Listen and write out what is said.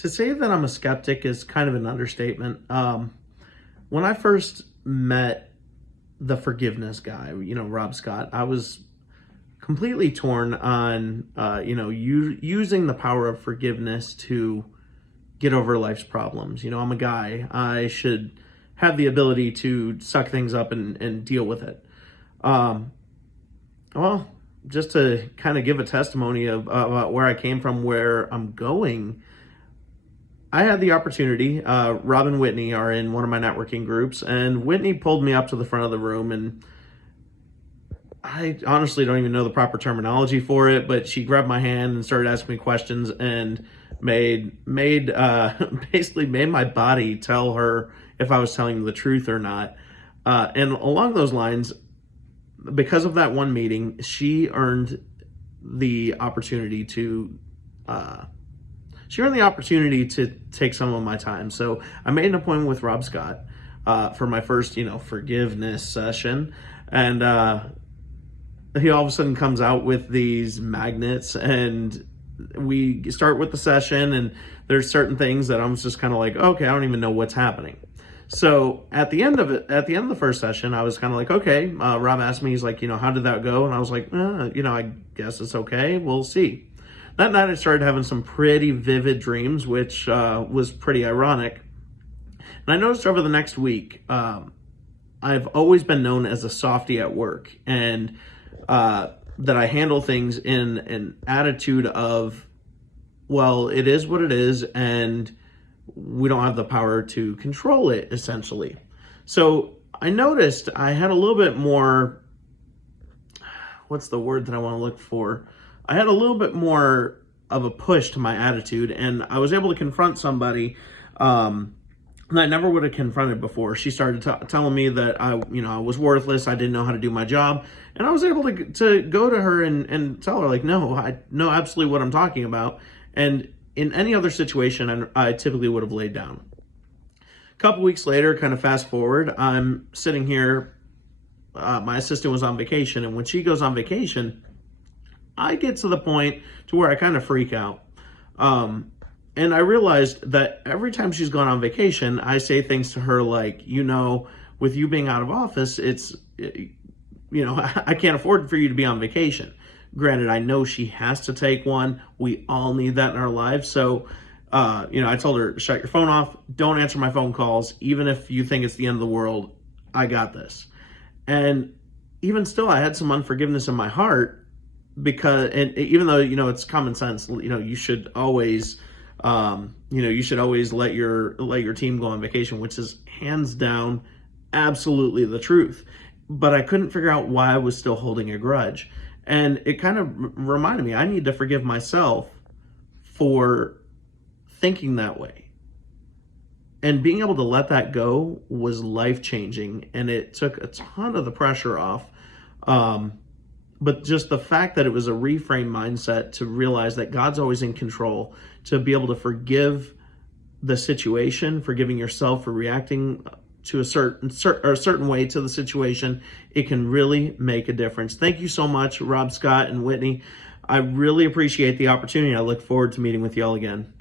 To say that I'm a skeptic is kind of an understatement. When I first met the forgiveness guy, Rob Scott, I was completely torn on, using the power of forgiveness to get over life's problems. I'm a guy. I should have the ability to suck things up and deal with it. Um, well, just to kind of give a testimony of about where I came from, where I'm going. I had the opportunity. Rob and Whitney are in one of my networking groups, and Whitney pulled me up to the front of the room, and I honestly don't even know the proper terminology for it, but she grabbed my hand and started asking me questions and made basically made my body tell her if I was telling the truth or not. And along those lines, because of that one meeting, she earned the opportunity to. She earned the opportunity to take some of my time. So I made an appointment with Rob Scott for my first, forgiveness session. And he all of a sudden comes out with these magnets, and we start with the session, and there's certain things that I'm just kind of like, okay, I don't even know what's happening. So at the end of the first session, I was kind of like, okay, Rob asked me, he's like, how did that go? And I was like, I guess it's okay. We'll see. That night I started having some pretty vivid dreams, which was pretty ironic. And I noticed over the next week, I've always been known as a softie at work, and that I handle things in an attitude of, well, it is what it is, and we don't have the power to control it, essentially. So I noticed I had a little bit more, what's the word that I want to look for? I had a little bit more of a push to my attitude, and I was able to confront somebody that I never would have confronted before. She started telling me that I was worthless. I didn't know how to do my job, and I was able to go to her and tell her, like, no, I know absolutely what I'm talking about. And in any other situation, I typically would have laid down. A couple weeks later, kind of fast forward, I'm sitting here. My assistant was on vacation, and when she goes on vacation, I get to the point to where I kind of freak out. And I realized that every time she's gone on vacation, I say things to her like, with you being out of office, I can't afford for you to be on vacation. Granted, I know she has to take one. We all need that in our lives. So, I told her, shut your phone off. Don't answer my phone calls. Even if you think it's the end of the world, I got this. And even still, I had some unforgiveness in my heart, because, and even though it's common sense, you should always let your team go on vacation, which is hands down absolutely the truth. But I couldn't figure out why I was still holding a grudge, and it kind of reminded me I need to forgive myself for thinking that way. And being able to let that go was life-changing, and it took a ton of the pressure off. But just the fact that it was a reframe mindset to realize that God's always in control, to be able to forgive the situation, forgiving yourself for reacting to a certain way to the situation, it can really make a difference. Thank you so much, Rob Scott and Whitney. I really appreciate the opportunity. I look forward to meeting with y'all again.